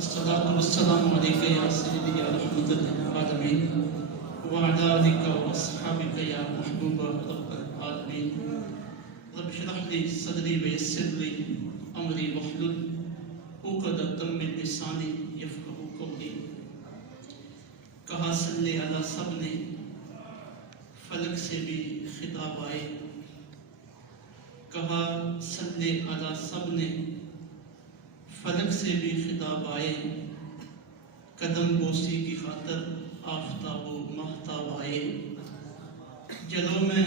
الصلاة والسلام عليك يا سيدي يا رحمة للعالمين وعلى آلك وأصحابك يا محبوب رب العالمين. رب اشرح لي صدري ويسر لي أمري واحلل عقدة من لساني يفقهوا قولي. کہا صلی علی سب نے فلک سے بھی خطاب آئے، کہا صلی علی سب نے فلک سے بھی خطاب آئے، قدم بوسی کی خاطر آفتاب و مہتاب آئے، جلوں میں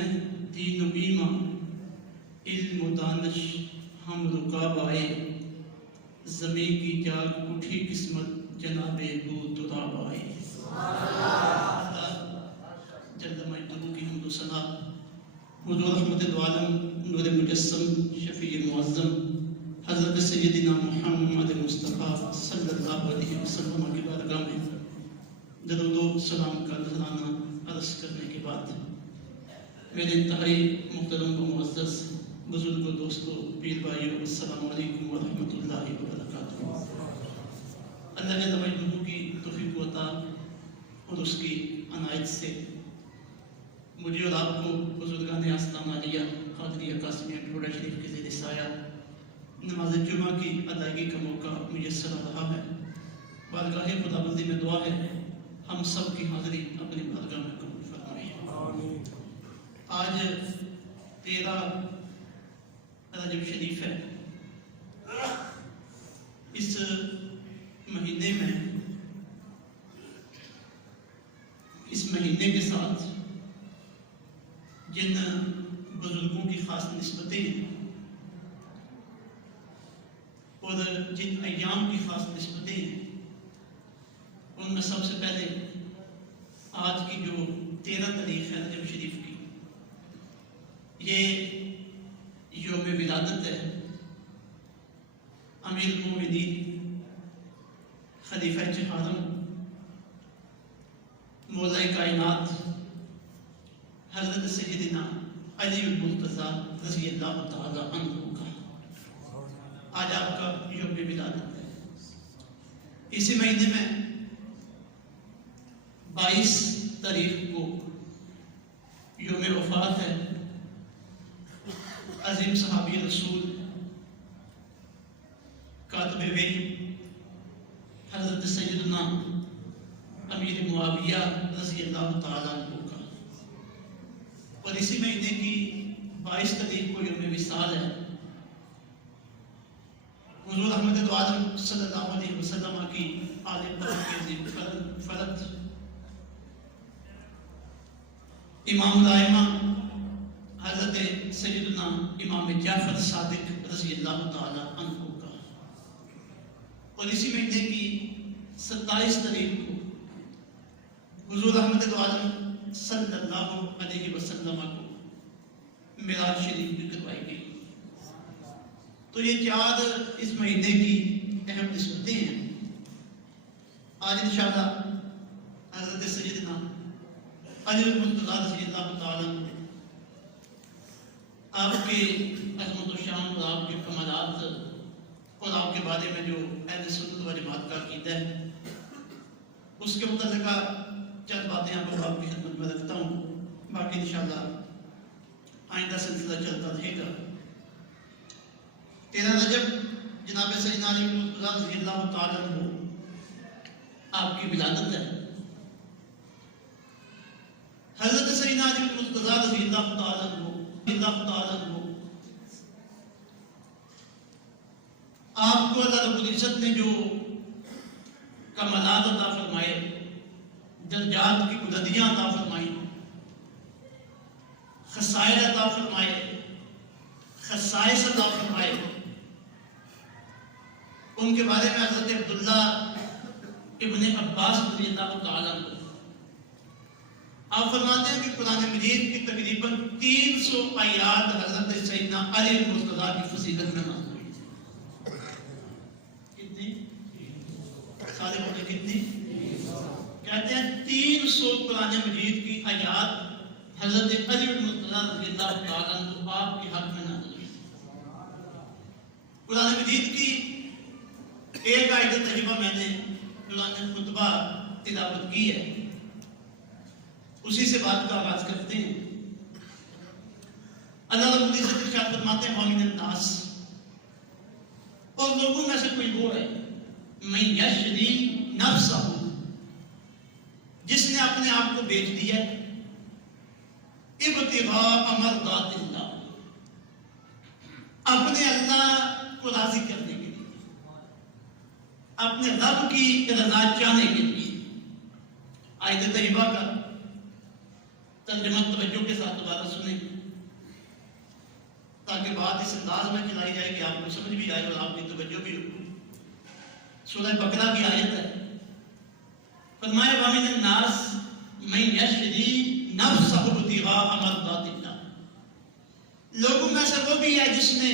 دین و ایمان علم و دانش ہم رکاب آئے، زمین کی جاگ اٹھی قسمت جناب بو تراب آئے۔ جلد مجدہ کی حمد و ثنا حضور رحمت العالم نور مجسم شفیع معظم حضرت سیدنا محمد مصطفیٰ صلی اللہ علیہ وسلم کی بارگاہ میں درود و سلام کا نذرانہ عرض کرنے کے بعد میرے انتہائی محترم و معزز بزرگ و دوستو پیر بھائیو السلام علیکم ورحمۃ اللہ وبرکاتہ۔ اللہ جل مجدہ کی توفیق و عطا اور اس کی عنایت سے مجھے اور آپ کو بزرگان آستانہ علیہ قادریہ قاسمیہ ٹھوڑا شریف کے زیر سایہ نماز جمعہ کی ادائیگی کا موقع میسر آ رہا ہے۔ بارگاہ خداوندی میں دعا ہے ہم سب کی حاضری اپنی بارگاہ میں قبول فرمائے۔ آج 13 رجب شریف ہے۔ اس مہینے میں اس مہینے کے ساتھ جن بزرگوں کی خاص نسبتیں ہیں اور جن ایام کی خاص نسبتیں ہیں ان میں سب سے پہلے آج کی جو 13 تاریخ ہے رجب شریف کی، یہ یوم ولادت ہے امیر المومنین خلیفہ چہارم مولا کائنات حضرت سیدنا علی المرتضیٰ رضی اللہ تعالی عنہ کا آج آپ کا یوم ولادت ہے۔ اسی مہینے میں 22 تاریخ کو یوم وفات ہے عظیم صحابی رسول کاتب وحی حضرت سیدنا امیر معاویہ رضی اللہ تعالیٰ عنہ کا، اور اسی مہینے کی 22 تاریخ کو یوم وصال ہے حضور رحمت العالم صلی اللہ علیہ وسلم کی آل پاک کے عظیم فرد امام الائمہ حضرت سیدنا امام جعفر صادق رضی اللہ تعالیٰ عنہ کا، اور اسی مہینے کی 27 تاریخ کو حضور رحمت العالم صلی اللہ علیہ وسلم کو معراج شریف بھی کروائی گئی۔ تو یہ 4 اس مہینے کی اہم نسبتیں ہیں۔ آج انشاءاللہ حضرت سیدنا علی المرتضیٰ رضی اللہ تعالیٰ عنہ آپ کے عظمت و شان اور آپ کے کمالات اور آپ کے بارے میں جو اہل سنت و جماعت کا عقیدہ ہے اس کے متعلقہ چند باتیں آپ کی خدمت میں رکھتا ہوں، باقی انشاءاللہ آئندہ سلسلہ چلتا رہے گا۔ 13 رجب جناب سیدنا علی المرتضیٰ رضی اللہ تعالیٰ عنہ آپ کی ولادت ہے۔ حضرت سیدنا علی المرتضیٰ رضی اللہ تعالیٰ عنہ آپ کو اللہ رب العزت نے جو کمالات عطا فرمائے، درجات کی بلندیاں عطا فرمائی، خصائل عطا فرمائے، خصائص عطا فرمائے، ان کے بارے میں حضرت عبداللہ ابن عباس رضی اللہ تعالیٰ عنہ آپ فرماتے ہیں کہ قرآن مجید کی تقریباً 300 آیات حضرت سیدنا علی المرتضیٰ کی فضیلت میں نازل ہوئی تھی۔ کتنی؟ سارے بولے کتنی؟ کہتے ہیں 300 قرآن مجید کی آیات حضرت علی المرتضیٰ رضی اللہ تعالیٰ عنہ آپ کے حق میں نازل ہوئی تھی۔ قرآن مجید کی ایک آیت تجربہ میں نے قرآن خطبہ تلاوت کی ہے، اسی سے بات کا آغاز کرتے ہیں۔ اللہ رب العزت ارشاد فرماتے ہیں وَمِنَ النَّاسِ، اور لوگوں میں سے کوئی وہ ہے مَن یشری نفسہ، جس نے اپنے آپ کو بیچ دیا ابتغاء مرضات اللہ، اپنے اللہ کو راضی کرنے کے لیے، اپنے رب کی رضا چاہنے کے لیے۔ آیت طیبہ کا ترجمہ توجہ کے ساتھ دوبارہ سنیں تاکہ بات اس انداز میں چلائی جائے کہ آپ کو سمجھ بھی آئے اور آپ کی توجہ بھی ہو۔ سورہ بقرہ کی آیت ہے، فرمایا وَمِنَ النَّاسِ مَن یشری نفسہ ابتغاء مرضات اللہ، لوگوں میں سے وہ بھی ہے جس نے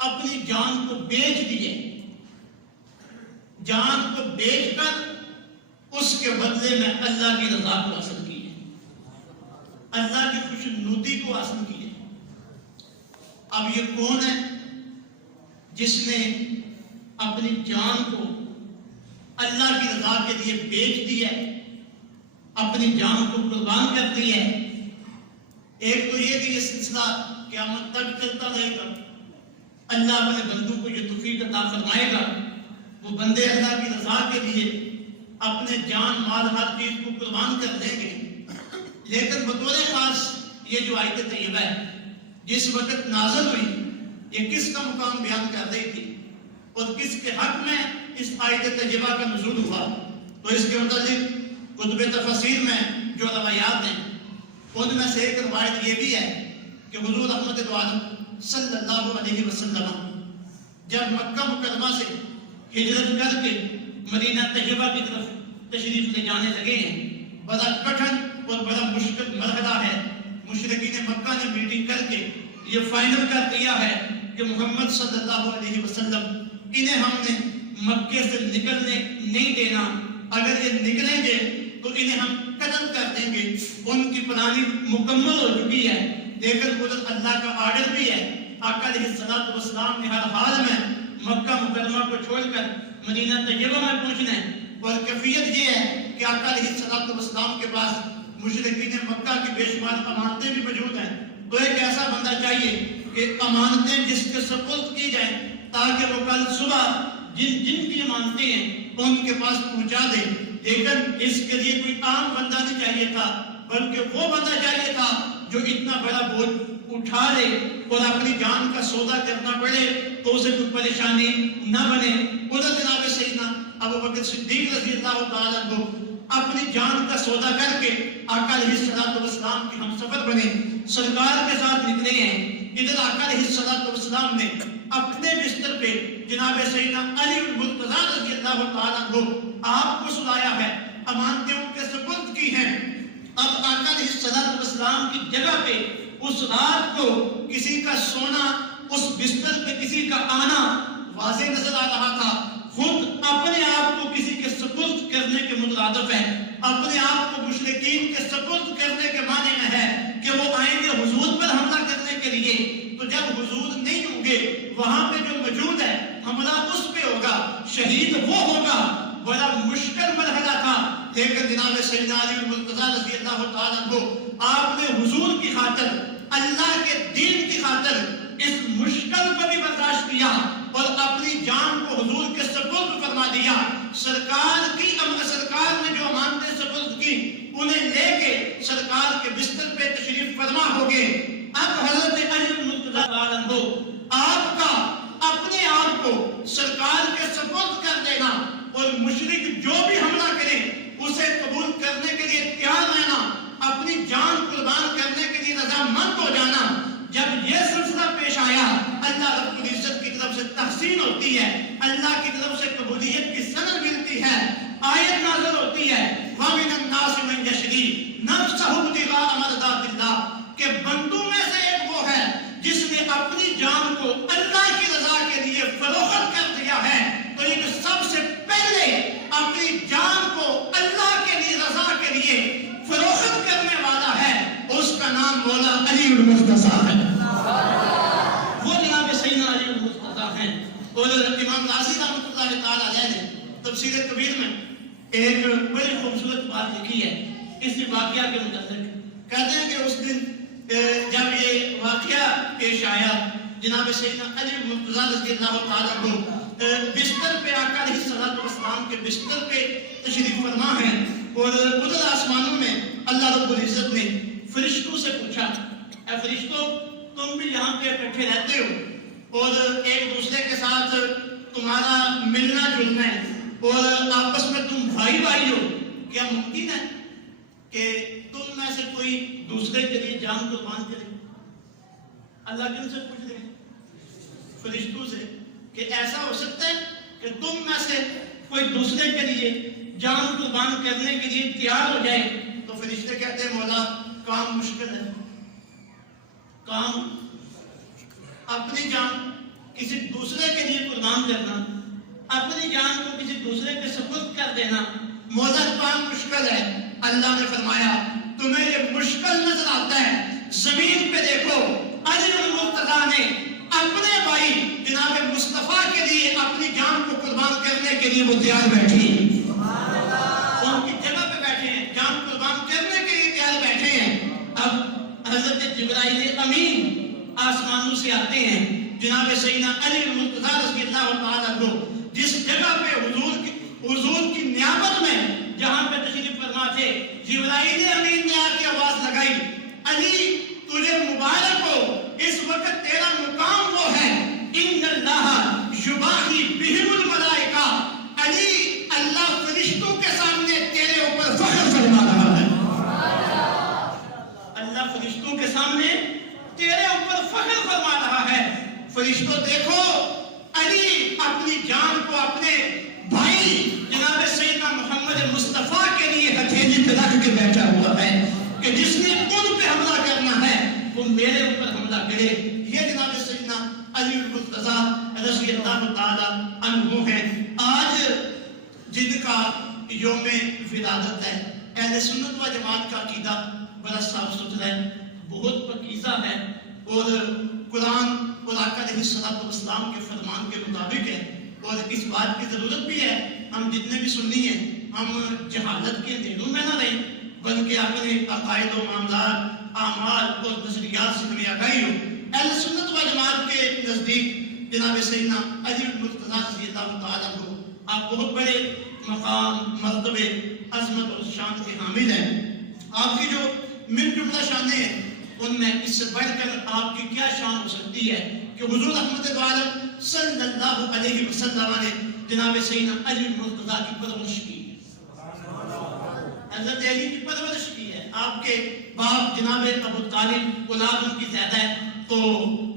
اپنی جان کو بیچ دیے، جان کو بیچ کر اس کے بدلے میں اللہ کی رضا کو حاصل کی ہے، اللہ کی خوشنودی کو حاصل کی ہے۔ اب یہ کون ہے جس نے اپنی جان کو اللہ کی رضا کے لیے بیچ دیا ہے، اپنی جان کو قربان کر دی ہے؟ ایک تو یہ کہ یہ سلسلہ قیامت تک چلتا رہے گا، اللہ اپنے بندوں کو یہ توفیق عطا فرمائے گا، وہ بندے اللہ کی رضا کے لیے اپنے جان مال ہر چیز کو قربان کر دیں گے۔ لیکن بطور خاص یہ جو آیت طیبہ ہے جس وقت نازل ہوئی، یہ کس کا مقام بیان کر رہی تھی اور کس کے حق میں اس آیت طیبہ کا نزول ہوا؟ تو اس کے متعلق کتب تفسیر میں جو روایات ہیں ان میں سے ایک روایت یہ بھی ہے کہ حضور رحمت دو عالم صلی اللہ علیہ وسلم جب مکہ مکرمہ سے ہجرت کر کے مدینہ طیبہ کی طرف تشریف لے جانے لگے ہیں، بڑا کٹھن اور بڑا مشکل مرحلہ ہے۔ مشرکین مکہ نے میٹنگ کر کے یہ فائنل کر دیا ہے کہ محمد صلی اللہ علیہ وسلم انہیں ہم نے مکے سے نکلنے نہیں دینا، اگر یہ نکلیں گے تو انہیں ہم قتل کر دیں گے۔ ان کی پلاننگ مکمل ہو چکی ہے، لیکن ادھر اللہ کا آرڈر بھی ہے، آقا علیہ السلام نے ہر حال میں مکہ مکرمہ کو چھوڑ کر مدینہ طیبہ میں پہنچنا ہے، اور کیفیت یہ ہے کہ آقا علیہ السلام کے پاس مشرکین مکہ کی بے شمار امانتیں بھی موجود ہیں۔ تو ایک ایسا بندہ چاہیے کہ امانتیں جس کے سپرد کی جائیں تاکہ وہ کل صبح جن کی امانتیں ہیں ان کے پاس پہنچا دے۔ لیکن اس کے لیے کوئی عام بندہ نہیں چاہیے تھا، بلکہ وہ بندہ چاہیے تھا جو اتنا بڑا بوجھ اٹھا لے اور اپنی جان کا سودا کرنا پڑے تو اسے کوئی پریشانی نہ بنے۔ ادھر جناب سیدنا ابوبکر صدیق رضی اللہ تعالیٰ عنہ اپنی جان کا سودا کر کے آقا علیہ السلام کے ہم سفر بنے، سرکار کے ساتھ نکلے ہیں۔ ادھر آقا علیہ السلام نے اپنے بستر پہ جناب سیدنا علی المرتضیٰ رضی اللہ تعالیٰ عنہ آپ کو سلایا ہے، امانتیں ان کے سپرد کی ہیں۔ اب آقا علیہ السلام کی جگہ پہ اس رات کو کسی کا سونا، اس بستر پہ کسی کا آنا واضح نظر آ رہا تھا۔ خود اپنے آپ کو کسی کے سپرد کرنے کے مترادف ہے، اپنے آپ کو مشرکین کے سپرد کرنے کے معنی میں ہے کہ وہ آئیں گے حضور پر حملہ کرنے کے لیے، تو جب حضور نہیں ہوں گے وہاں پہ جو موجود ہے حملہ اس پہ ہوگا، شہید وہ ہوگا۔ بڑا مشکل مرحلہ تھا، لیکن جناب سیدنا علی المرتضیٰ رضی اللہ تعالیٰ عنہ آپ نے حضور کی خاطر، اللہ کے دین کی خاطر اس مشکل کو بھی برداشت کیا اور اپنی جان کو حضور کے سپرد فرما دیا۔ سرکار نے جو امانتیں سپرد کی انہیں لے کے سرکار کے بستر پہ تشریف فرما ہو گئے۔ اب حضرت علی المرتضیٰ تعالیٰ عنہ آپ کا اپنے آپ کو سرکار کے سپرد کر دینا اور مشرک جو بھی حملہ کرے اسے قبول کرنے کے لیے تیار رہنا، اپنی جان قربان کرنے کے لیے رضامند ہو جانا، جب یہ سلسلہ پیش آیا اللہ رب العزت کی طرف سے تحسین ہوتی ہے، اللہ کی طرف سے قبولیت کی سند ملتی ہے، آیت نازل ہوتی ہے وَمِنَ النَّاسِ مَن یشری نفسہ ابتغاء مرضات اللہ، کہ بندوں میں سے ایک وہ ہے جس نے اپنی جان کو اللہ کی رضا کے لیے فروخت کر دیا ہے۔ تو یہ سب سے پہلے اپنی جان کو اللہ کے لیے رضا کے لیے فروخت کرنے والا ہے، اس کا نام مولا علی المرتضیٰ ہے، وہ جناب سیدنا علی المرتضیٰ ہیں۔ اور امام راضی رحمۃ اللہ اللہ تعالیٰ علیہ نے تفسیر کبیر میں ایک بڑی خوبصورت بات لکھی ہے اس واقعہ کے متعلق۔ کہتے ہیں کہ اس دن جب یہ واقعہ پیش آیا، جناب سیدنا علی مرتضیٰ رضی اللہ تعالیٰ کو بستر پہ آقا علیہ الصلوۃ والسلام کے بستر پہ تشریف فرما ہے، اور ادھر آسمانوں میں اللہ رب العزت نے فرشتوں سے پوچھا، اے فرشتوں تم بھی یہاں پہ اکٹھے رہتے ہو اور ایک دوسرے کے ساتھ تمہارا ملنا جلنا ہے اور آپس میں تم بھائی بھائی ہو، کیا ممکن ہے کہ تم میں سے کوئی دوسرے کے لیے جان قربان کرے؟ اللہ کن سے پوچھ رہے ہیں؟ فرشتوں سے، کہ ایسا ہو سکتا ہے کہ تم میں سے کوئی دوسرے کے لیے جان قربان کرنے کے لیے تیار ہو جائے؟ تو فرشتے کہتے ہیں مولا کام مشکل ہے، کام اپنی جان کسی دوسرے کے لیے قربان کرنا، اپنی جان کو کسی دوسرے کے سپرد کر دینا مولا کام مشکل ہے۔ اللہ نے فرمایا تمہیں یہ مشکل نظر آتا ہے، زمین پہ دیکھو علی المرتضیٰ نے اپنے بھائی جناب مصطفیٰ کے لیے اپنی جان کو قربان کرنے کے لیے وہ تیار بیٹھی ہیں، ان کی جگہ پہ بیٹھے ہیں، جان قربان کرنے کے لیے تیار بیٹھے ہیں۔ اب حضرت جبرائیل امین آسمانوں سے آتے ہیں، جناب سیدنا علی المرتضیٰ رضی اللہ تعالیٰ عنہ جس جگہ پہ حضور کی نیابت میں جہاں پہ تشریف فرما تھے، جبرائیل امین نے آ کے آواز لگائی، علی تجھے مبارک ہو، اس وقت تیرا مقام وہ ہے، ان اللہ یباہی بہم الملائکہ، علی اللہ فرشتوں کے سامنے تیرے اوپر فخر فرما رہا ہے، اللہ فرشتوں کے سامنے تیرے اوپر فخر فرما رہا ہے۔ فرشتوں دیکھو علی اپنی جان کو اپنے بھائی جناب سیدنا محمد مصطفیٰ کے لیے ہتھیلی پہ رکھ کے بیٹھا ہوا ہے کہ جس نے ان پہ حملہ کرنا ہے وہ میرے اوپر حملہ کرے۔ یہ جناب سیدنا علی المرتضیٰ رضی اللہ تعالیٰ عنہ ہیں۔ آج جن کا یوم ولادت ہے، اہل سنت و جماعت کا عقیدہ بڑا صاف ستھرا ہے، بہت پاکیزہ ہے، اور قرآن اور آقا علیہ الصلوۃ والسلام کے فرمان کے مطابق ہے، اور اس بات کی ضرورت بھی ہے ہم جتنے بھی سنی ہیں ہم جہالت کے اندھیروں میں نہ رہیں، بلکہ اپنے عقائد و معاملات، اعمال اور نظریات سے ہمیں آگاہی ہو۔ اہل سنت و جماعت کے نزدیک جناب سیدنا علی المرتضیٰ رضی اللہ تعالیٰ عنہ آپ بہت بڑے مقام، مرتبے، عظمت اور شان کے حامل ہیں۔ آپ کی جو من جملہ شانیں ہیں ان میں اس سے بڑھ کر آپ کی کیا شان ہو سکتی ہے کہ حضور رحمت دو عالم صلی اللہ علیہ وسلم نے جناب سیدنا علی المرتضیٰ کی پرورش کی، حضرت علی کی پرورش کی ہے۔ آپ کے باپ جناب ابو طالب اولاد ان کی زیادہ ہے، تو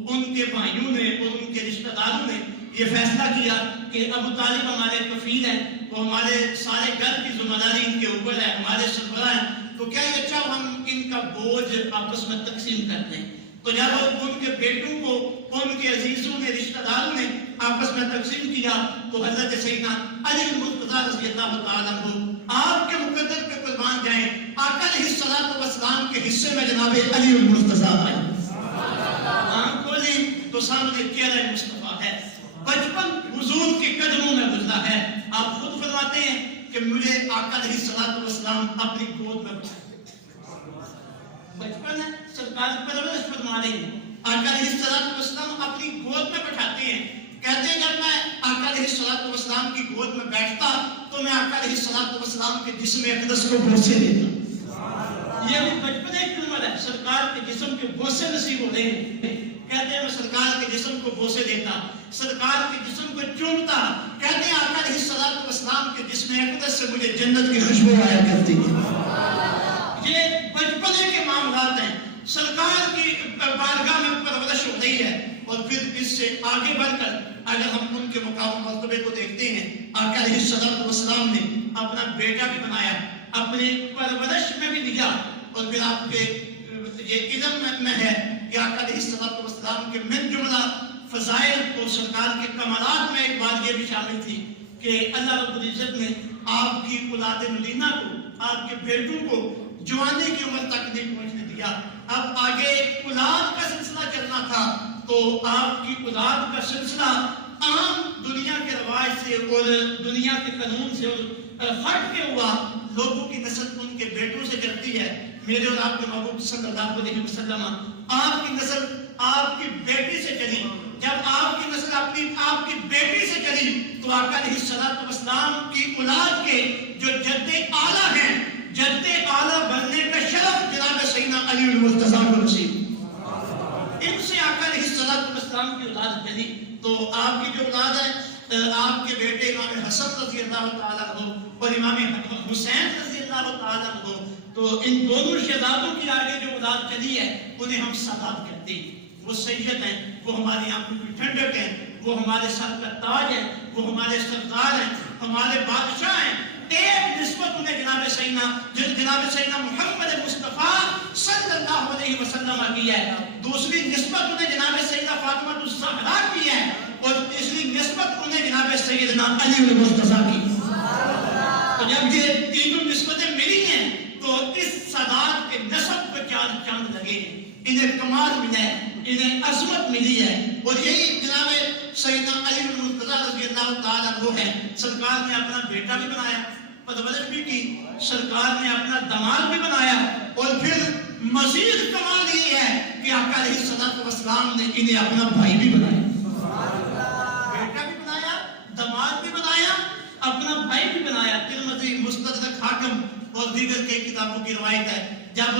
ان کے بھائیوں نے اور ان کے رشتہ داروں نے یہ فیصلہ کیا کہ ابو طالب ہمارے کفیل ہیں، وہ ہمارے سارے گھر کی ذمہ داری ان کے اوپر ہے، ہمارے سربراہ ہیں، تو کیا یہ اچھا ہم ان کا بوجھ آپس میں تقسیم کر دیں۔ تو جب ان کے بیٹوں کو ان کے عزیزوں نے، رشتہ داروں نے آپس میں تقسیم کیا تو حضرت سیدنا علی المرتضیٰ رضی اللہ تعالیٰ عنہ آپ کے مقدر پہ قربان جائیں، آقا علیہ الصلوۃ والسلام کے حصے میں جناب علی المرتضیٰ آئے، آنکھ کھولی تو سامنے چہرہ مصطفیٰ ہے، بچپن حضور کے قدموں میں گزرا ہے۔ آپ خود فرماتے ہیں کہ مجھے آقا علیہ الصلوۃ والسلام اپنی گود میں بٹھائے، بچپن ہے، سرکار پرورش فرما رہے ہیں، آقا علیہ الصلوۃ والسلام اپنی گود میں بٹھاتے ہیں، کہتے ہیں جب میں آقا علیہ الصلوۃ والسلام کی گود میں بیٹھتا تو میں آقا علیہ الصلوۃ والسلام کے جسم اقدس کو بوسے دیتا۔ یہ بھی بچپن ایک عمر ہے، سرکار کے جسم کے بوسے نصیب ہو رہے ہیں، کہتے ہیں میں سرکار کے جسم کو بوسے دیتا، سرکار کے جسم کو چومتا، کہتے ہیں آقا علیہ الصلوۃ والسلام کے جسم اقدس سے مجھے جنت کی خوشبو آیا کرتی ہے۔ یہ بچپنے کے معاملات ہیں، سرکار کی بارگاہ میں پرورش ہو رہی ہے، اور پھر اس سے آگے بڑھ کر اگر ہم ان کے مقام مرتبے کو دیکھتے ہیں، آقا علیہ الصلوۃ والسلام نے اپنا بیٹا بھی بنایا، اپنے پرورش میں بھی دیا، اور پھر آپ کے یہ علم میں ہے کہ آقا علیہ الصلوۃ والسلام کے من جملہ فضائل اور سرکار کے کمالات میں ایک بات یہ بھی شامل تھی کہ اللہ رب العزت نے آپ کی اولاد مدینہ کو، آپ کے بیٹوں کو جوانی کی عمر تک نہیں پہنچنے دیا۔ اب آگے اولاد کا سلسلہ چلنا تھا، تو آپ کی اولاد کا سلسلہ عام دنیا کے رواج سے اور دنیا کے قانون سے ہٹ کے ہوا لوگوں کی نسل ان کے بیٹوں سے چلتی ہے. میرے اور آپ کے محبوب صلی اللہ علیہ وسلم آپ کی نسل آپ کی بیٹی سے چلی. جب آپ کی نسل آپ کی بیٹی سے چلی تو آقا علیہ الصلوۃ والسلام کی اولاد کے جو جد اعلیٰ ہیں، جد اعلیٰ بننے کا شرف جناب سیدنا علی المرتضیٰ کو نصیب. ان سے آقا علیہ الصلوۃ والسلام کی اولاد چلی. تو آپ کی جو اولاد ہے، آپ کے بیٹے امام حسن رضی اللہ تعالیٰ عنہ اور امام حسین رضی اللہ تعالیٰ عنہ، تو ان دونوں شہزادوں کی آگے جو اولاد چلی ہے انہیں ہم سادات کہتے ہیں. وہ سید ہیں، وہ ہماری آنکھوں کی ٹھنڈک ہیں، وہ ہمارے سر کا تاج ہیں، وہ ہمارے سردار ہیں، ہمارے بادشاہ ہیں. ایک نسبت انہیں جناب سیدنا محمد مصطفیٰ صلی اللہ علیہ وسلم کی ہے، دوسری نسبت انہیں جناب سیدہ فاطمہ الزہرا کی ہے، اور تیسری نسبت انہیں جناب سیدنا علی المرتضیٰ کی. تو جب یہ تینوں نسبتیں ملی ہیں تو اس سادات کے نسب پہ چاند چاند لگے ہیں، انہیں کمال ملا ہے، انہیں عظمت ملی ہے. اور یہی جناب سیدنا علی المرتضیٰ رضی اللہ تعالیٰ عنہ ہے. سرکار نے اپنا بیٹا بھی بنایا، پرورش بھی کی، سرکار نے اپنا داماد بھی بنایا، اور پھر مزید کمال یہ ہے کہ آقا علیہ الصلوۃ والسلام نے انہیں اپنا بھائی بھی بنایا. بیٹا بھی بنایا، داماد بھی بنایا، اپنا بھائی بھی بنایا. ترمذی، مستدرک حاکم اور دیگر کئی کتابوں کی روایت ہے جب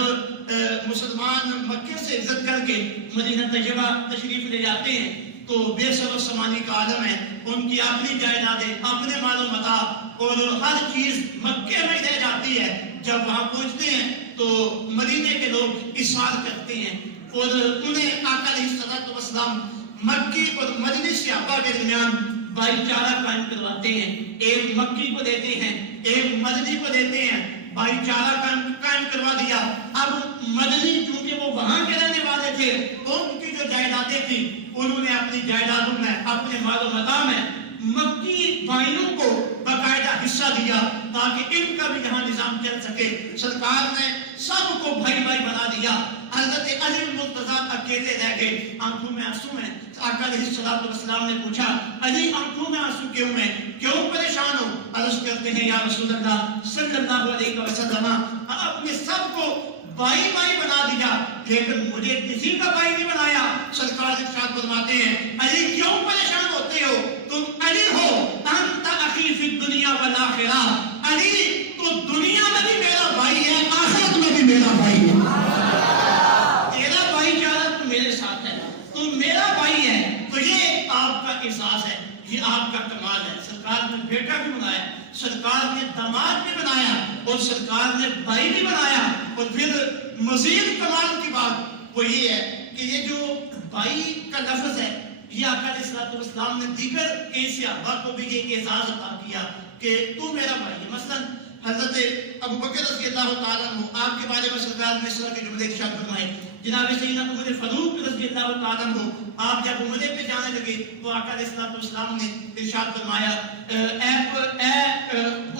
مسلمان مکے سے عزت کر کے مدینہ طیبہ تشریف لے جاتے ہیں تو بے سر و سمانی کا عالم ہے. ان کی اپنی جائیدادیں، اپنے مال و متاع اور ہر چیز مکے میں رہ جاتی ہے. جب وہاں پہنچتے ہیں تو مدینے کے لوگ اصرار کرتے ہیں اور انہیں آقا علیہ الصلوۃ والسلام مکی اور مدنی صحابہ کے درمیان بھائی چارہ قائم کرواتے ہیں. ایک مکی کو دیتے ہیں، ایک مدنی کو دیتے ہیں. بھائی چارہ قائم کروا دیا. اب مدنی چونکہ وہ وہاں کے رہنے والے تھے تو ان کی جو جائیدادیں تھیں انہوں نے اپنی جائیدادوں میں، اپنے مال و متاع میں مکی بھائیوں کو باقاعدہ حصہ دیا تاکہ ان کا بھی یہاں نظام چل سکے. سرکار نے سب کو بھائی بھائی بنا دیا. حضرت علی المرتضیٰ اکیلے رہ گئے، آنکھوں میں آنسو ہیں. آقا علیہ الصلوۃ والسلام نے پوچھا، علی آنکھوں میں آنسو کیوں ہیں، کیوں پریشان ہو؟ عرض کرتے ہیں، یا رسول اللہ صلی اللہ علیہ وسلم اپنے سب کو بھائی بھائی بنا دیا لیکن مجھے کسی کا بھائی نہیں بنایا. سرکار ارشاد فرماتے ہیں، علی کیوں پریشان ہوتے ہو؟ تم علی ہو، انت اخی فی الدنیا والآخرہ. علی تو دنیا میں بھی میرا بھائی ہے، آخرت میں بھی میرا بھائی ہے. تیرا بھائی چارہ تو میرے ساتھ ہے، تم میرا بھائی ہے. تو یہ آپ کا احساس ہے، یہ آپ کا کمال ہے. سرکار نے بیٹا بھی بنایا، سرکار نے داماد بھی بنایا اور سرکار نے بھائی بھی بنایا. اور پھر مزید کمال کی بات وہ یہ ہے کہ یہ جو بھائی کا لفظ ہے یہ آقا علیہ الصلوۃ والسلام نے دیگر کئی صحابہ کو بھی یہ اعزاز عطا کیا کہ تو میرا بھائی ہے. مثلا حضرت ابو بکر رضی اللہ تعالیٰ عنہ، آپ کے بارے میں سرکار نے اس طرح کے جملے ارشاد فرمائے. جناب سیدنا عمر فاروق رضی اللہ تعالیٰ عنہ آپ جب عمرے پہ جانے لگے تو آقا علیہ الصلوۃ والسلام نے ارشاد فرمایا، اے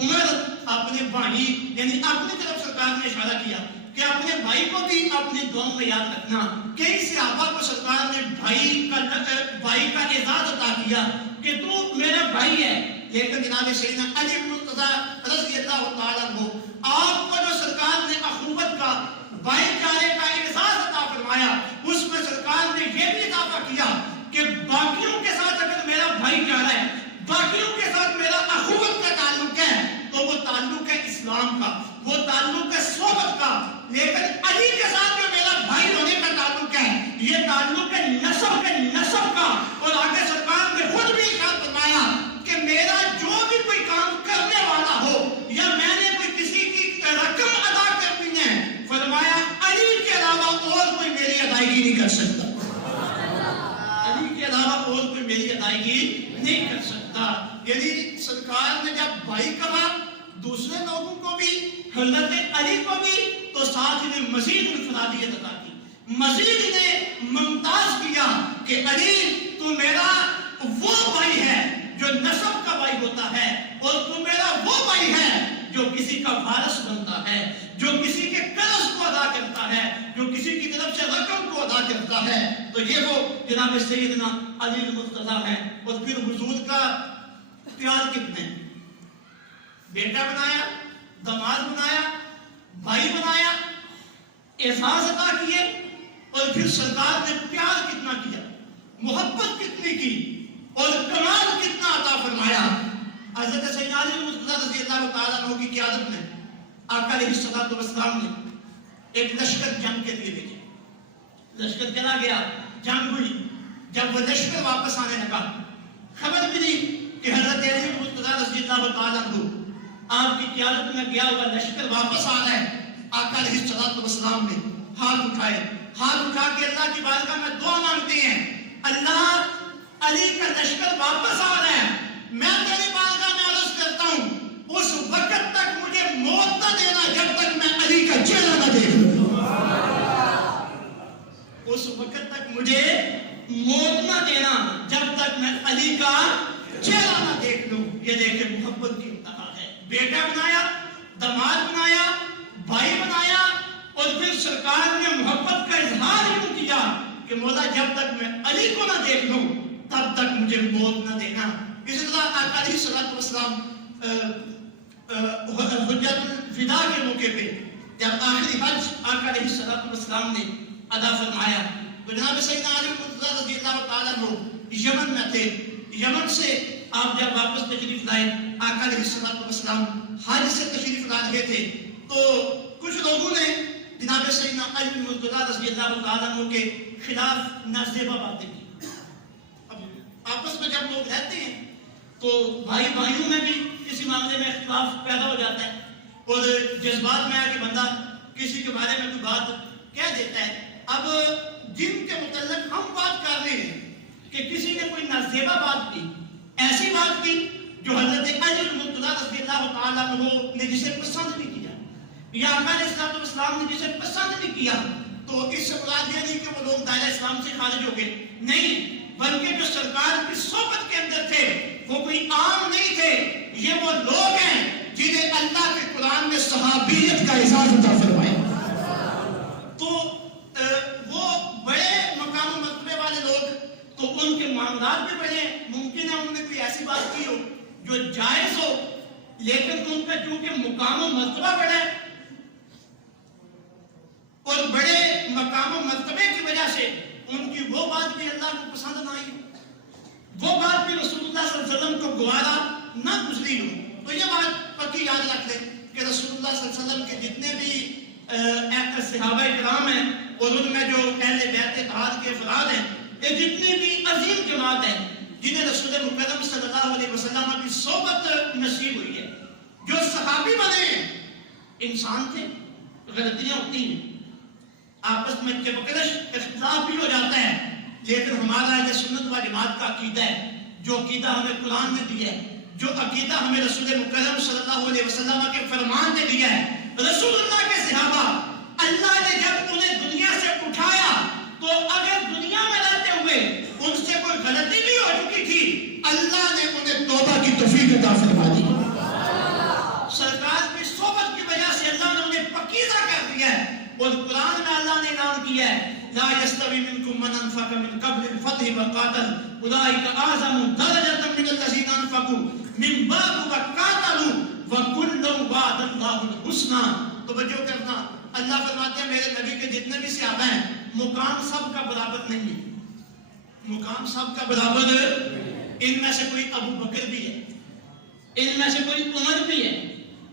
عمر اپنے بھائی، یعنی اپنی طرف سرکار نے اشارہ کیا کہ اپنے بھائی کو بھی اپنی دعاؤں میں یاد رکھنا. کئی صحابہ کو سرکار نے بھائی کا اعزاز عطا کیا کہ تو میرا بھائی ہے. لیکن جناب سیدنا علی المرتضیٰ رضی اللہ تعالیٰ عنہ آپ کو جو سرکار نے اخوت کا، بھائی چارے کا اعزاز عطا فرمایا، اس میں سرکار نے یہ بھی اضافہ کیا کہ باقیوں کے ساتھ اگر میرا بھائی چارہ ہے، باقیوں کے ساتھ میرا اخوت کا تعلق ہے تو وہ تعلق ہے اسلام کا، وہ تعلق ہے صحبت کا. لیکن علی کے ساتھ جو میرا بھائی ہونے کا تعلق ہے یہ تعلق ہے نسب کا. اور آگے سرکار نے خود بھی ارشاد فرمایا کہ میرا جو بھی کوئی کام کرنے والا ہو یا میں نے کوئی کسی کی رقم ادا کرنی ہے، فرمایا علی کے علاوہ اور کوئی میری ادائیگی نہیں کر سکتا. علی کے علاوہ اور کوئی میری ادائیگی نہیں کر سکتا. یعنی سرکار نے جب بھائی کہا دوسرے لوگوں کو بھی، حضرت علی کو بھی، تو ساتھ انہیں مزید انفرادیت عطا کی، مزید انہیں ممتاز کیا کہ علی تو میرا وہ بھائی ہے جو نسب کا بھائی ہوتا ہے، اور تو میرا وہ بھائی ہے جو کسی کا وارث بنتا ہے، جو کسی کے قرض کو ادا کرتا ہے، جو کسی کی طرف سے رقم کو ادا کرتا ہے. تو یہ وہ جناب سیدنا علی المرتضیٰ ہے. اور پھر حضور کا پیار کتنے، بیٹا بنایا، داماد بنایا، بھائی بنایا، اعزاز عطا کیے، اور پھر سرکار نے پیار کتنا کیا، محبت کتنی کی اور کمال کتنا عطا فرمایا۔ حضرت سیدنا علی مرتضیٰ رضی اللہ تعالیٰ عنہ کی قیادت میں آقا علیہ الصلوۃ والسلام نے ایک لشکر جنگ کے لیے بھیجا، لشکر چلا گیا، جنگ ہوئی، جب وہ لشکر واپس آنے لگا خبر ملی کہ حضرت علی مرتضیٰ رضی اللہ تعالیٰ عنہ آپ کی قیادت میں گیا ہوا لشکر واپس آ رہا ہے۔ آقا علیہ الصلوۃ والسلام نے ہاتھ اٹھائے، ہاتھ اٹھا کے اللہ کی بارگاہ میں دعا مانگتے ہیں، اللہ علی کا لشکر واپس آ رہا ہے، میں تیری بارگاہ میں عرض کرتا ہوں اس وقت تک مجھے موت نہ دینا جب تک میں علی کا چہرہ نہ دیکھ لوں، اس وقت تک مجھے موت نہ دینا جب تک میں علی کا چہرہ نہ دیکھ لوں۔ یہ دیکھیں محبت کی انتہا ہے، بیٹا بنایا، داماد بنایا، بھائی بنایا، اور پھر سرکار نے محبت کا اظہار یوں کیا کہ مولا جب تک میں علی کو نہ دیکھ لوں تب تک مجھے موت نہ دینا۔ اسی طرح آقا علیہ الصلوۃ والسلام حجۃ الوداع کے موقع پہ جب آخری حج آقا علیہ الصلوۃ والسلام نے ادا فرمایا تو جناب سیدنا علی مرتضیٰ رضی اللہ تعالیٰ عنہ یمن میں تھے، یمن سے آپ جب واپس تشریف لائے، آقا علیہ الصلوۃ والسلام حج سے تشریف لا رہے تھے تو کچھ لوگوں نے جناب سیدنا علی مرتضیٰ رضی اللہ تعالیٰ عنہ کے خلاف نازیبہ باتیں کی۔ اب آپس میں جب لوگ رہتے ہیں تو بھائی بھائیوں میں بھی کسی معاملے میں اختلاف پیدا ہو جاتا ہے اور جذبات میں آ کے بندہ کسی کے بارے میں کوئی بات کہہ دیتا ہے۔ اب جن کے متعلق ہم بات کر رہے ہیں کہ کسی نے کوئی نازیبہ بات کی، ایسی بات کی جو حضرت علی مرتضیٰ رضی اللہ تعالیٰ عنہ نے جسے پسند نہیں کیا یا آقا علیہ السلام نے جسے پسند نہیں کیا، تو اس سے مراد یہ نہیں کہ وہ لوگ دائرہ اسلام سے خارج ہو گئے، نہیں، بلکہ جو سرکار کی صحبت کے اندر تھے وہ کوئی عام نہیں تھے، یہ وہ لوگ ہیں جنہیں اللہ کے قرآن نے صحابیت کا اعزاز عطا فرمایا۔ تو وہ بڑے مقام و مرتبے والے لوگ، تو ان کے معاملات بھی بڑے ہیں، ممکن ہے انہوں نے کوئی ایسی بات کی ہو جو جائز ہو، لیکن ان کا چونکہ مقام و مرتبہ بڑا ہے اور بڑے مقام و مرتبے کی وجہ سے ان کی وہ بات بھی اللہ کو پسند نہ آئی، وہ بات بھی رسول اللہ صلی اللہ علیہ وسلم کو گوارا نہ گزری ہو، تو یہ بات پکی یاد رکھ لیں کہ رسول اللہ صلی اللہ علیہ وسلم کے جتنے بھی صحابہ کرام ہیں اور ان میں جو اہل بیت اتحاد کے افراد ہیں، یہ جتنی بھی عظیم جماعت ہیں جنہیں رسول مکرم صلی اللہ علیہ وسلم کی صحبت نصیب ہوئی ہے، جو صحابی بنے ہیں، انسان تھے، غلطیاں ہوتی ہیں، آپس میں چپکلش اختلاف بھی ہو جاتا ہے، لیکن ہمارا یہ سنت و جماعت کا عقیدہ ہے، جو عقیدہ ہمیں قرآن نے دیا ہے، جو عقیدہ ہمیں رسول مکرم صلی اللہ علیہ وسلم کے فرمان نے دیا ہے۔ رسول اللہ کے صحابہ اللہ نے جب انہیں دنیا سے اٹھایا تو اگر دنیا میں رہتے ہوئے ان سے کوئی غلطی بھی ہو چکی تھی، اللہ نے انہیں توبہ کی توفیق عطا فرما دی۔ سرکار کی صحبت کی وجہ سے اللہ نے انہیں پکیزہ کر دیا ہے، اور قرآن میں اللہ نے اعلان کیا ہے لا يستوي منكم من انفق من قبل الفتح وقاتل اولئك اعظم درجة من الذين انفقوا من بعد وقاتلوا وكلا وعد الله الحسنى۔ توجہ کرنا، اللہ فرماتے ہیں میرے نبی کے جتنے بھی صحابہ ہیں مقام سب کا برابر نہیں ہے، مقام سب کا برابر، ان میں سے کوئی ابو بکر بھی ہے، ان میں سے کوئی عمر بھی ہے،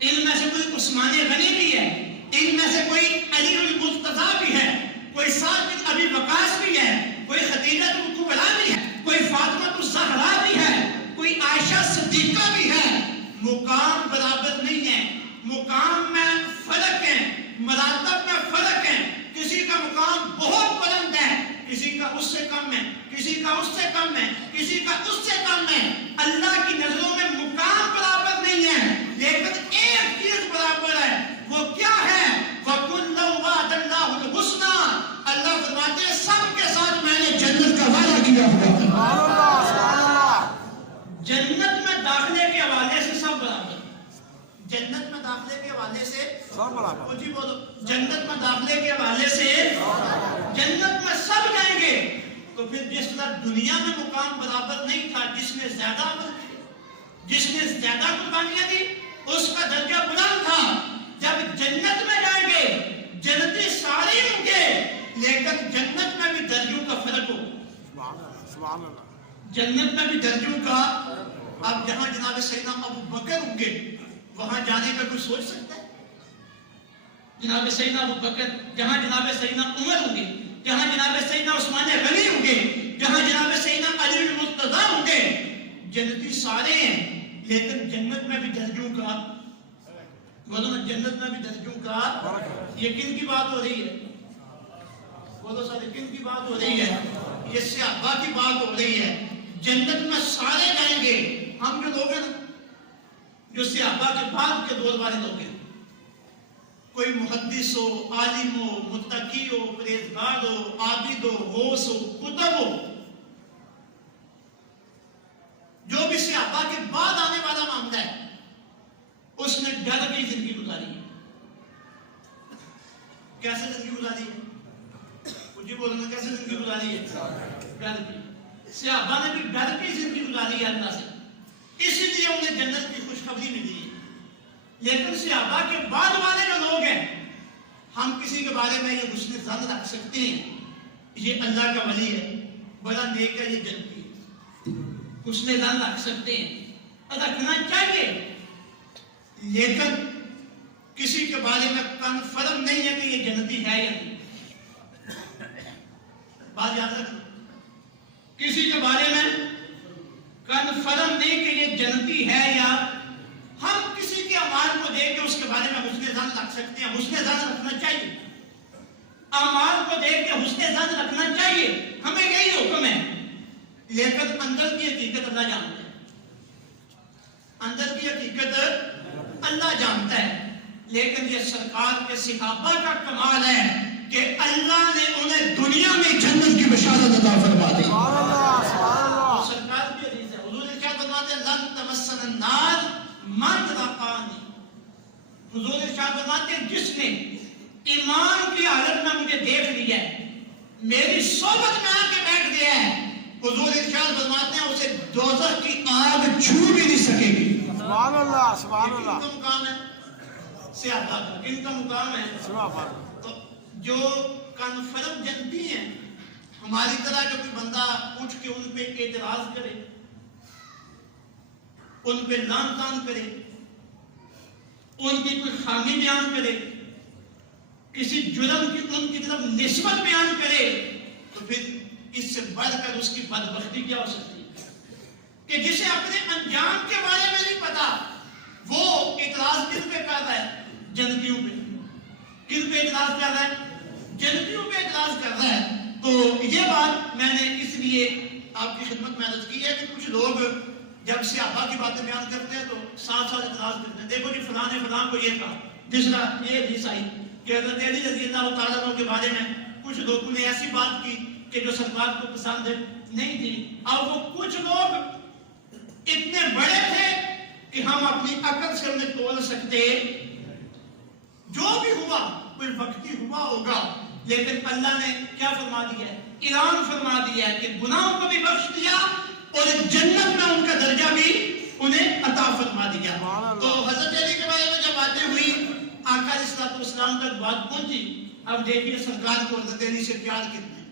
ان میں سے کوئی عثمان غنی بھی ہے، ان میں سے کوئی علی المرتضیٰ بھی ہے، کوئی سعد بن ابی وقاص بھی ہے، کوئی خدیجہ الکبریٰ بھی ہے، کوئی فاطمہ الزہرا بھی ہے، کوئی عائشہ صدیقہ بھی ہے۔ مقام برابر نہیں ہے، مقام میں فرق ہے، مراتب میں فرق ہے، کسی کا مقام بہت بلند ہے، کسی کا اس سے کم ہے، کسی کا اس سے کم ہے، کسی کا اس سے کم ہے۔ اللہ کی نظروں میں مقام برابر نہیں ہے، لیکن ایک چیز برابر ہے، وہ کیا ہے؟ وَكُلًّا وَعَدَ اللَّهُ الْحُسْنَى۔ اللہ فرماتے ہیں سب کے ساتھ میں نے جنت کا وعدہ کیا ہوا۔ جنت میں داخلے کے حوالے سے سب برابر، جنت میں داخلے کے حوالے سے سب برابر، جی بولو، جنت میں داخلے کے حوالے سے جنت میں سب جائیں گے۔ تو تو پھر جس طرح دنیا میں مقام برابر نہیں تھا، جس نے زیادہ عمل کیا، جس نے زیادہ قربانیاں دی، اس کا درجہ بلند تھا. جب جنت میں جائیں گے جنتی سارے ہوں گے، لیکن جنت میں بھی درجوں کا فرق ہوگا. سبحان اللہ. جنت میں بھی درجوں کا. اب جہاں جناب سیدنا ابو بکر ہوں گے وہاں جانے کا کوئی سوچ سکتا ہے؟ جناب سیدنا ابو بکر، جہاں جناب سیدنا عمر ہوں گے، جہاں جناب سیدنا عثمان غنی ہوں گے، جہاں جناب سیدنا علی المرتضیٰ ہوں گے، جنتی سارے ہیں، لیکن جنت میں بھی درجوں کا، جنت میں بھی درجوں کا. یہ کن کی بات ہو رہی ہے؟ بولو سارے، کن کی بات ہو رہی ہے؟ یہ صحابہ کی بات ہو رہی ہے. جنت میں سارے جائیں گے. ہم جو لوگ ہیں نا، جو صحابہ کے بعد کے دور والے لوگ ہیں، کوئی محدث ہو، عالم ہو، متقی ہو، پرہیزگار ہو، عابد ہو، غوث ہو، قطب ہو، جو بھی صحابہ کے بعد آنے والا معاملہ ہے، اس نے ڈر کی زندگی گزاری ہے. کیسے زندگی گزاری ہے؟ مجھے بولنا، کیسے زندگی گزاری ہے؟ ڈر کی. صحابہ نے بھی ڈر کی زندگی گزاری ہے اللہ سے، اسی لیے انہیں جنت کی خوشخبری ملی ہے. لیکن صحابہ کے بعد والے جو لوگ ہیں، ہم کسی کے بارے میں یہ حسن ظن رکھ سکتے ہیں، یہ اللہ کا ولی ہے، بڑا نیک ہے، یہ جنتی ہے، حسن ظن رکھ سکتے ہیں، رکھنا چاہیے. لیکن کسی کے بارے میں کنفرم نہیں ہے کہ یہ جنتی ہے یا نہیں. بات یاد رکھنا، کسی کے بارے میں کنفرم نہیں کہ یہ جنتی ہے، یا ہم کسی کے اعمال کو دیکھ کے اس کے بارے میں حسن ظن رکھ سکتے ہیں. حسن ظن رکھنا چاہیے، اعمال کو دیکھ کے حسن ظن رکھنا چاہیے، ہمیں یہی حکم ہے. لیکن اندر کی حقیقت اللہ جانتا ہے، اندر کی حقیقت اللہ جانتا ہے. لیکن یہ سرکار کے صحابہ کا کمال ہے کہ اللہ نے انہیں دنیا میں جنت کی بشارت عطا فرما دی. سرکار کی حدیث ہے، حضور ارشاد فرماتے ہیں لن تمسنا النار من رآنی. حضور ارشاد فرماتے ہیں جس نے ایمان کی حالت میں مجھے دیکھ لیا ہے، میری صحبت میں آ کے بیٹھ گیا ہے، حضور ارشاد فرماتے ہیں اسے دوزخ کی آگ چھو بھی نہیں سکے گی. سبحان اللہ. سبحان اللہ. کن کا مقام ہے؟ صحابہ کا. کن کا مقام ہے؟ تو جو کنفرم جنتی ہیں، ہماری طرح کا کوئی بندہ اٹھ کے ان پہ اعتراض کرے، ان پہ لعن طعن کرے، ان کی کوئی خامی بیان کرے، کسی جرم کی ان کی طرف نسبت بیان کرے، تو پھر اس سے بڑھ کر اس کی بدبختی کیا ہو سکتی ہے کہ جسے اپنے انجام کے بارے میں نہیں پتا، وہ اعتراض کن پہ کر رہا ہے؟ جنتیوں پہ. کن پہ اعتراض کر رہا ہے؟ جنتیوں پہ اعتراض کر رہا ہے. تو یہ بات میں نے اس لیے آپ کی خدمت میں عرض کی ہے کہ کچھ لوگ جب صحابہ کی باتیں بیان کرتے ہیں تو ساتھ ساتھ اعتراض کرتے ہیں. دیکھو جی فلاں نے فلاں کو یہ کہا، جس طرح یہ حدیث آئی کہ حضرت علی رضی اللہ تعالیٰ عنہ کے بارے میں کچھ لوگوں نے ایسی بات کی کہ جو سرکار کو پسند نہیں تھی. اور وہ کچھ لوگ اتنے بڑے تھے کہ ہم اپنی عقل سے انہیں تول سکتے. جو بھی ہوا کوئی وقتی ہوا ہوگا، لیکن اللہ نے کیا فرما دیا ہے؟ اعلان فرما دیا ہے کہ گناہوں کو بھی بخش دیا اور جنت میں ان کا درجہ بھی انہیں عطا فرما دیا. تو حضرت علی کے بارے میں جب باتیں ہوئی، آقا علیہ الصلوۃ والسلام تک بات پہنچی. اب دیکھیے سرکار کو حضرت علی سے پیار کتنا ہے،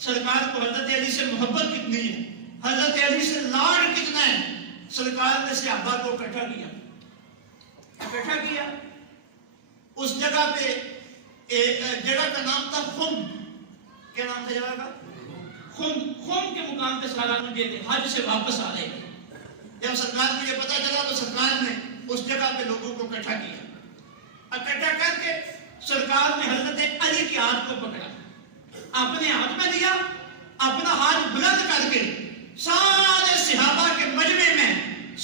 سرکار کو حضرت علی سے محبت کتنی ہے، حضرت علی سے لاڈ کتنا ہے. سرکار نے صحابہ کو اکٹھا کیا. اس جگہ پہ ایک جگہ کا نام تھا خم. کیا نام تھا جگہ کا؟ خم کے مقام پہ سارا مجھے تھے، حج سے واپس آ رہے تھے. جب سرکار کو یہ پتا چلا تو سرکار نے اس جگہ پہ لوگوں کو اکٹھا کیا. اکٹھا کر کے سرکار نے حضرت علی کے ہاتھ کو پکڑا، اپنے ہاتھ میں لیا، اپنا ہاتھ بلند کر کے سارے صحابہ کے مجمع میں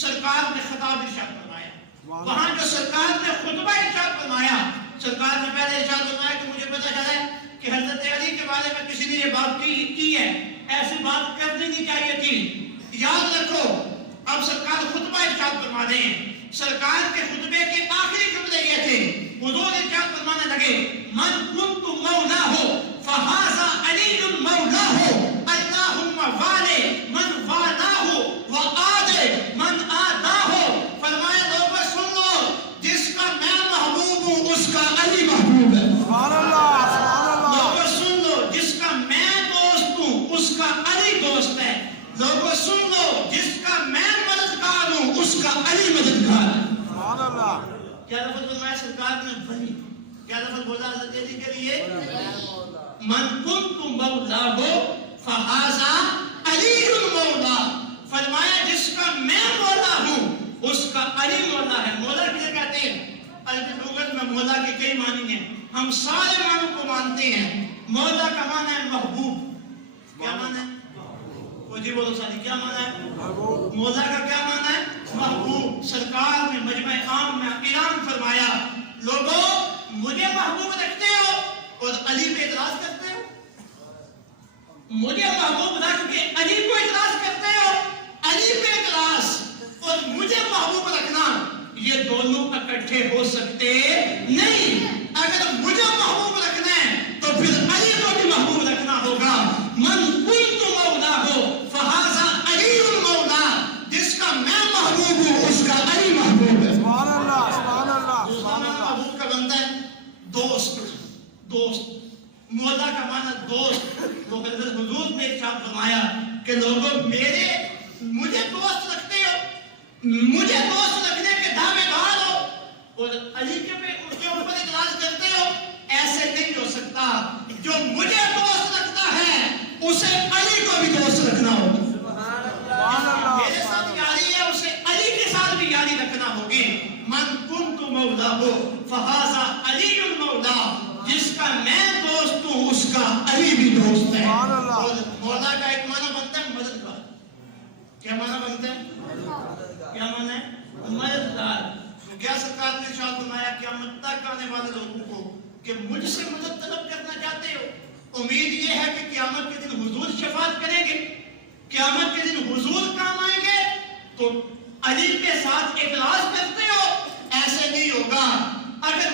سرکار نے خطاب ارشاد فرمایا. وہاں جو سرکار نے خطبہ ارشاد فرمایا، سرکار نے پہلے ارشاد فرمایا کہ مجھے پتا چلا ہے کہ حضرت علی کے بارے میں کسی نے یہ بات کی ہے، ایسی بات کرنی نہیں چاہیے تھی. یاد رکھو اب سرکار خطبہ ارشاد فرما رہے ہیں. سرکار کے خطبے کے آخری جملے یہ تھے، حضور ارشاد فرمانے لگے من کنت مولا ہو فہذا علی مولا ہو. کیا لفظ فرمایا سرکار نے؟ ولی. کیا لفظ بولا حضرت علی کے لیے؟ من کنت مولاہ فہذا علی المولا. فرمایا جس کا میں مولا ہوں اس کا علی مولا ہے. مولا کسے کہتے ہیں؟ لغت میں مولا کے کئی معنی ہیں، ہم سارے معنوں کو مانتے ہیں. مولا کا معنی ہے محبوب. کیا معنی ہے؟ جی بولو ساری، کیا معنی ہے؟ مولا کا کیا معنی ہے؟ محبوب. سرکار نے مجمع عام میں اعلان فرمایا، لوگوں مجھے محبوب رکھتے ہو اور علی پہ اعتراض کرتے ہو. مجھے محبوب رکھ کے علی کو اعتراض کرتے ہو. علی پہ اعتراض اور مجھے محبوب رکھنا، یہ دونوں اکٹھے ہو سکتے نہیں. اگر مجھے محبوب رکھنا ہے تو پھر علی کو بھی محبوب رکھنا ہوگا. من کنت مولاہ فہذا علی المولا. جس کا میں محبوب ہوں اس کا علی محبوب ہے. سبحان اللہ سبحان اللہ سبحان اللہ. محبوب کا بنتا ہے دوست. دوست مولا کا معنی دوست. وہ حضرت حضور نے ارشاد فرمایا کہ لوگوں مجھے دوست رکھتے ہو، مجھے دوست رکھنے کے دعوے دار ہو اور علی کے اوپر اعتراض کرتے ہو. ایسے نہیں ہو سکتا. جو مجھے دوست رکھتا ہے اسے علی کو بھی دوست رکھنا ہوگا. میرے ساتھ یاری ہے، اسے علی کے ساتھ بھی یاری رکھنا ہوگی. من کنت مولاہ فہذا علی المولا. جس کا میں دوست ہوں اس کا علی بھی دوست ہے. اور مولا کا ایک معنی بنتا ہے مددگار. کیا معنی بنتا ہے؟ کیا معنی ہے؟ مددگار. کیا سرکار نے ارشاد فرمایا قیامت تک آنے والے لوگوں کو کہ مجھ سے مدد طلب کرنا چاہتے ہو، امید یہ ہے کہ قیامت کے دن حضور شفاعت کریں گے، قیامت کے دن حضور کام آئیں گے. تو علی کے ساتھ اعتراض کرتے ہو، ایسے نہیں ہوگا. اگر